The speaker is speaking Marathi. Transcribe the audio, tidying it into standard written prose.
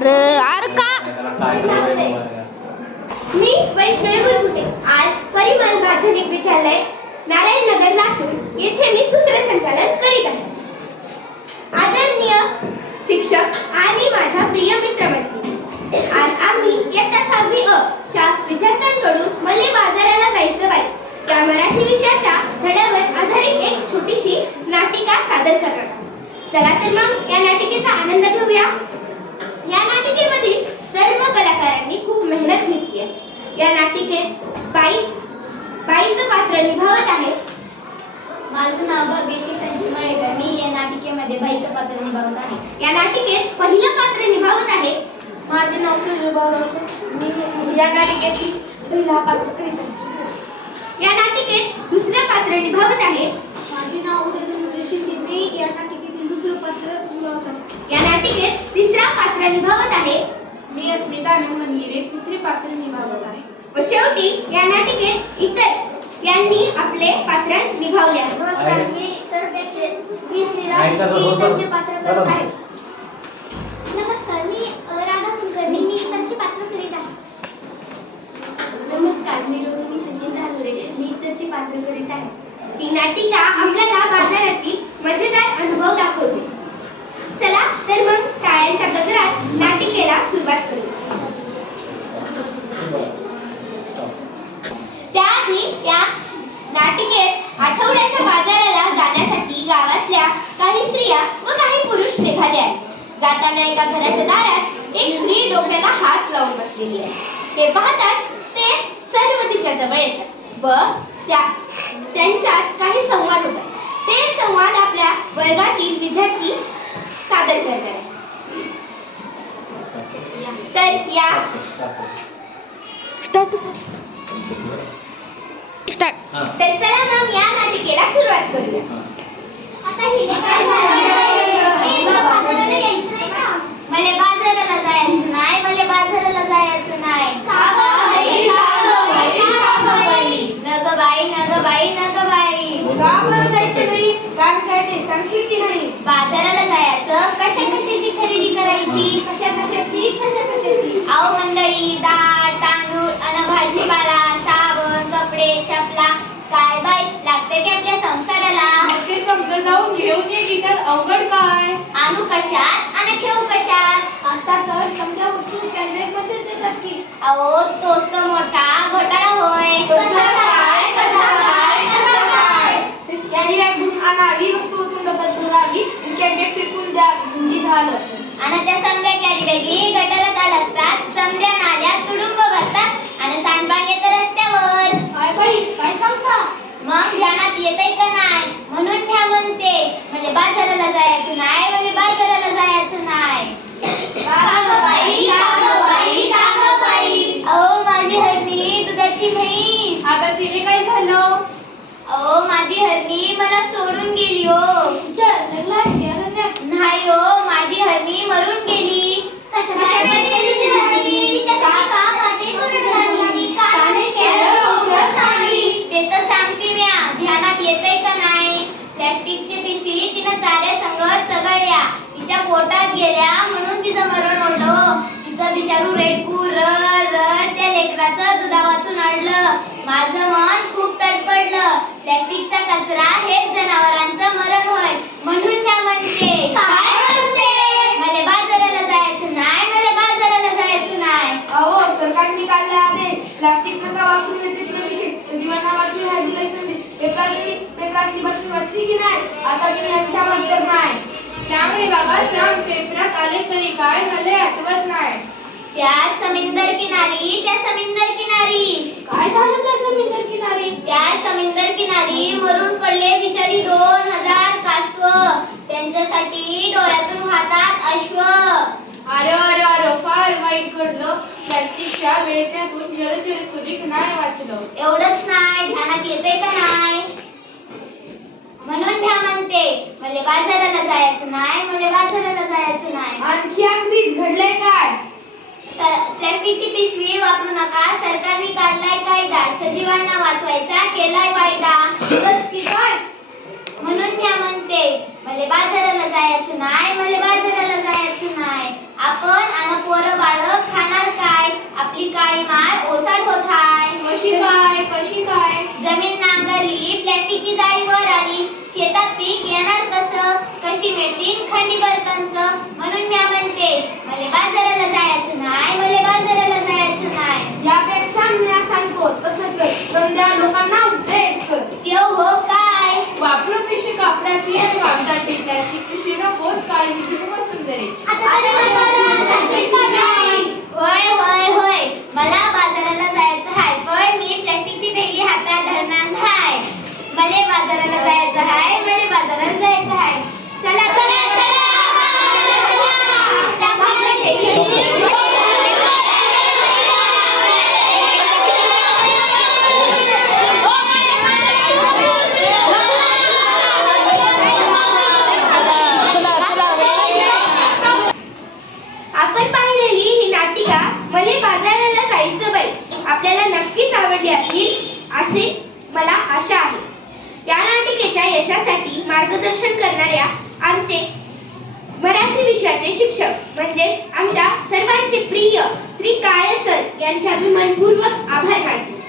अरे अरे का मी वैष्णवी बुरगुटे आज परिमल माध्यमिक विद्यालय नारायण नगर लातूर येथे मी सूत्रसंचालन करीत आहे. आदरणीय शिक्षक आणि माझ्या प्रिय मित्रमैत्रिणी, आज आम्ही इयत्ता 6वी अ च्या विद्यार्थ्यांकडून मले बाजाराला जायचं बाई या मराठी विषयाच्या धड्यावर आधारित एक छोटीशी नाटिका सादर करणार आहोत. चला तर मग या नाटिकेचा आनंद घेऊया. या नाटिकेमधील सर्व कलाकारांनी खूप मेहनत घेतली आहे. या नाटिकेत बाईचं पात्र निभावत आहे. माझं नाव भाग्यश्री संजीव मळेकर. मी या नाटिकेमध्ये बाईचं पात्र निभावत आहे. या नाटिकेत पहिलं पात्र निभावत आहे. माझे नाव प्रज्वल. मी या नाटिकेतील पहिला पात्र करीत आहे. या नाटिकेत दुसरं पात्र निभावत आहे. माझे नाव उदय शिंदे. मी या नाटिकेतील दुसरं पात्र निभावत आहे. या नाटिकेत तिसरा पात्र निभावत आहे. मी अस्मिता मनगिरे तिसरे पात्र निभावत आहे. व शेवटी या नाटिकेत इतर यांनी आपले पात्र निभावले आहे. नमस्कार, मी इतरचे पात्र करत आहे. नमस्कार, मी राधा कुलकर्णी. मी इतरचे पात्र करीत आहे. नमस्कार, मी रोहिणी सचिन धानुरे. मी इतरचे पात्र करीत आहे. ही नाटिका आपल्याला बाजारातील मजेदार अनुभव दाखवते. चला तर मग टाळ्यांच्या गजरात नाटिकेला सुरुवात करूया. त्याआधी या नाटिकेत आठवड्याच्या बाजाराला जाण्यासाठी गावातल्या काही स्त्रिया व काही पुरुष निघाले आहेत. जाताना एका घराच्या दारात एक स्त्री डोक्याला हात लावून बसलेली आहे. हे पाहतात ते सर्व तिच्या जवळ येतात व त्यांच्यात काही संवाद होतात. ते संवाद आपल्या वर्गातील विद्यार्थी सादर करतात. तर या तर चला मग या नाटिकेला सुरुवात करूया. आता हिले काय मले बाजाराला जायचं नाही. मले बाजाराला जायचं नाही. नग बाई नग बाई नग बाई. जायचं नाही. काम काय ते सांगशील की नाही? बाजाराला जायचं. कशा कशाची खरेदी करायची? कशा कशाची? अहो मंडळी, डाळ तांदूळ अन भाजीपाला, साबण, कपडे, चपला, काय बाई लागते की आपल्या संसाराला? ते समजा जाऊन घेऊन ये की तर अवघड काय? आणू कशात आणि ठेवू कशात? आता तर समजा वस्तू कॅनबॅग मध्ये देतात की. अहो तोच तर मोठा घोटाळा होय. कसं काय? कॅरी बॅग घेऊन आणावी, वस्तू ओतून डब्यात भरावी, कॅरी बॅग फेकून द्या म्हणजे झालं. आणि त्या समद्या कॅरी बॅगी गटारात अडकतात. समद्या नाल्यात तुडुंब भरतात आणि सांडपाणी येतं रस्त्यावर. काय बाई काय सांगता? मग ध्यानात येतंय का नाही? म्हणून त्या म्हणते म्हणजे बाजाराला जायचं नाही. म्हणजे बाजाराला जायचं नाही. अहो माझी हरणी दुधाची म्हैस. आता तिने काय झालं? अहो माझी हरणी मला सोडून गेली हो. नाही हो, माझी हरणी मरून गेली. ते तर सांगते म्या. ध्यानात येतंय का नाही? प्लॅस्टिकची पिशवी तिनं चाऱ्या संगत चघळल्या. तिच्या पोटात गेल्या म्हणून तिचं मरण ओढलं. तिचं बिचारू रेडकू रड रड त्या लेकराचं दुधा वाचून अडलं. माझं मन खूप तडपडलं. प्लॅस्टिकचा कचरा हेच जनावरांचं मरण होय. म्हणून त्या म्हणते मला बाजाराला जायचं नाही. मला बाजाराला जायचं नाही. अहो सरकारने काढले आदेश प्लास्टिक नका वापरू तिथलं विशेष सजीवांना वाचून ह्या दिलाय संधी. पेपरातली बातमी वाचली की नाही? आता तुम्ही आमच्यावर तर नाही. सांग रे बाबा सांग, पेपरात आले तरी काय मला आठवत नाही. त्या समुद्र किनारी काय झालं त्या समुद्र किनारी? त्या समुद्र किनारी मरून पडले बिचारी 2000 कासव. त्यांच्यासाठी डोळ्यातून वाहतात अश्व. अरे फार वाईट घडलं. प्लास्टिकच्या वेळेतून जलचर सुधीक नाही वाचलं. एवढंच नाही, ध्यानात येते का नाही? म्हणून त्या म्हणते मला बाजाराला जायचं नाही. मला बाजाराला जायचं नाही. आणखी आखरीत घडलंय काय? प्लास्टिकची पिशवी वापरू नका. सरकारने काढलाय कायदा. सजीवांना वाचवायचा केलाय वायदा. म्हणून त्या म्हणते मला बाजाराला जायचं नाही. मला बाजाराला जायचं नाही. आपण प्लॅस्टिकची जाळी वर आली, शेतात पीक येणार कसं, कशी मिळतील खंडीभर कंस. म्हणून मी म्हणते मले बाजाराला जायचं नाही, मले बाजाराला जायचं नाही. यापेक्षा मी सांगतो तसं कर, समजा लोकांना उपदेश कर. त्यो हो काय? वापरू पिशवी कापडाची आणि कागदाची, प्लॅस्टिक पिशवी नकोच, काळी पिशवी नको सुंदरेची. होय होय होय, मला बाजाराला जायचं हाय, पण मी प्लॅस्टिकची थैली हातात धरणार हाय. मले बाजाराला जायचं हाय, मले बाजाराला जायचं हाय. चला चला चला आपण पाहिलेली ही नाटिका मले बाजाराला जायचं बाई आपल्याला नक्कीच आवडली असेल असे मला आशा आहे. या नाटिकेच्या यशासाठी मार्गदर्शन करणाऱ्या आमचे मराठी विषयाचे शिक्षक म्हणजेच आमच्या सर्वांचे प्रिय श्री काळे सर यांचे मी मनपूर्वक आभार मानते.